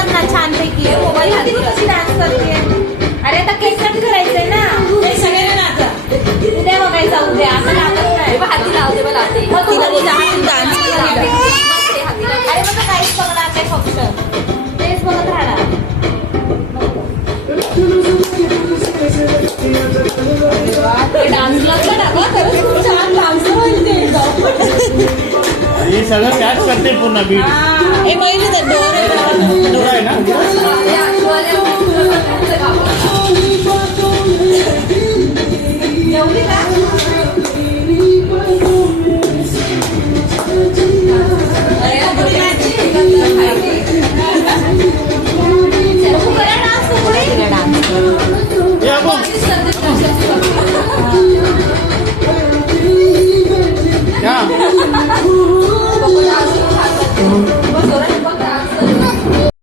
कर ना छानपैकी. मोबाईल हाती कशी डान्स करते. अरे आता केक कट करायचंय ना. उद्या बघायचा उद्या असं लागत नाही. हाती लावते मला लावते. डान्स अरे मग काहीच बघणार नाही फक्त तेच बघत राहणार. डान्स क्लासला टाका खरंच खूप छान डान्स होईल ते. हे सगळं कॅच करते पूर्ण बीट. हे बघितलं डोर आहे ना.